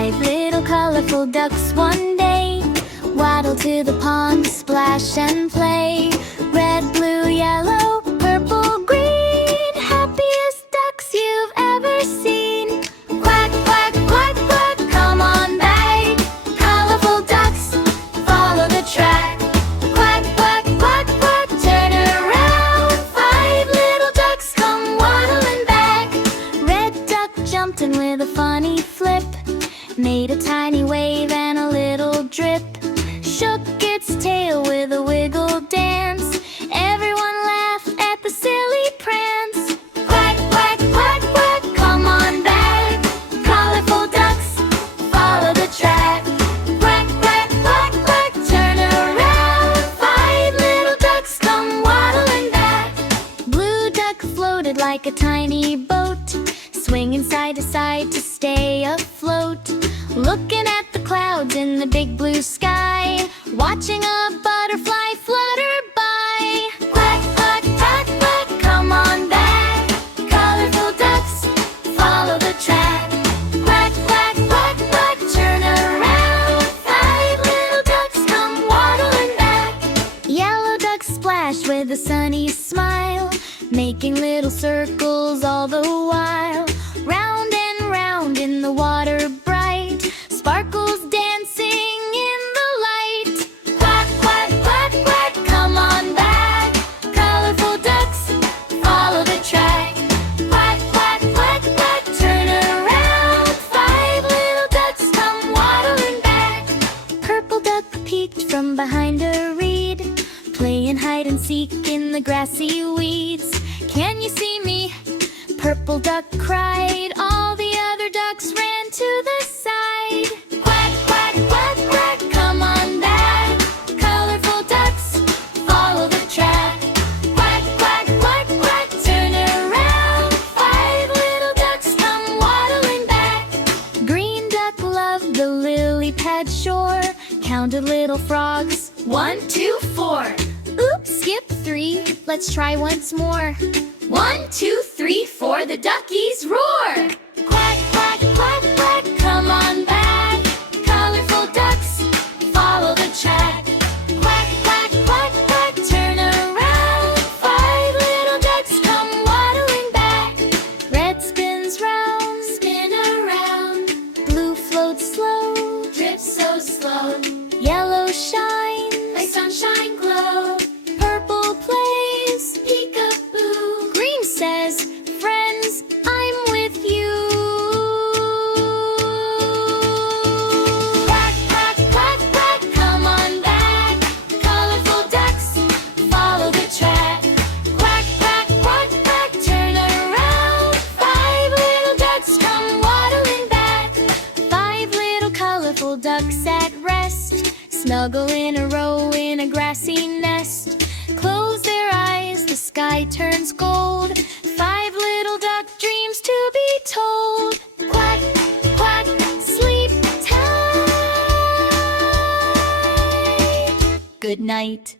Five little colorful ducks one day waddle to the pond, splash and play. Red, blue, yellow, purple, green, happiest ducks you've ever seen. Quack, quack, quack, quack, come on back. Colorful ducks, follow the track. Quack, quack, quack, quack, turn around. Five little ducks come waddling back. Red duck jumped in with a funny flip, made a tiny wave and a little drip, shook its tail with a wiggle dance. Everyone laughed at the silly prance. Quack, quack, quack, quack, come on back. Colorful ducks, follow the track. Quack, quack, quack, quack, turn around. Five little ducks come waddling back. Blue duck floated like a tiny boat, swinging side to side to stay afloat, looking at the clouds in the big blue sky, watching a butterfly flutter by. Quack, quack, quack, quack, come on back. Colorful ducks, follow the track. Quack, quack, quack, quack, turn around. Five little ducks come waddling back. Yellow duck splashed with a sunny smile, making little circles all the while. Round and round in the water bright, sparkles dancing in the light. Quack, quack, quack, quack, come on back. Colorful ducks, follow the track. Quack, quack, quack, quack, turn around. Five little ducks come waddling back. Purple duck peeked from behind a reed, playing hide and seek in the grassy weeds. Can you see me? Purple duck cried. All the other ducks ran to the side. Quack, quack, quack, quack, come on back. Colorful ducks, follow the track. Quack, quack, quack, quack, turn around. Five little ducks come waddling back. Green duck loved the lily pad shore, counted little frogs. 1, 2, 4. Oops, skip 3. Let's try once more. 1, 2, 3, 4, the duckies roar. Quack, quack, quack, quack, come on back. Colorful ducks, follow the track. Quack, quack, quack, quack, turn around. Five little ducks come waddling back. Red spins round, spin around. Blue floats slow, drips so slow. Yellow shines, like sunshine glow. Purple plays, peekaboo. Green says, friends, I'm with you. Quack, quack, quack, quack, come on back. Colorful ducks, follow the track. Quack, quack, quack, quack, turn around. Five little ducks come waddling back. Five little colorful ducks at rest, snuggle in a row in a grassy nest. Close their eyes, the sky turns gold. Five little duck dreams to be told. Quack, quack, sleep tight. Good night.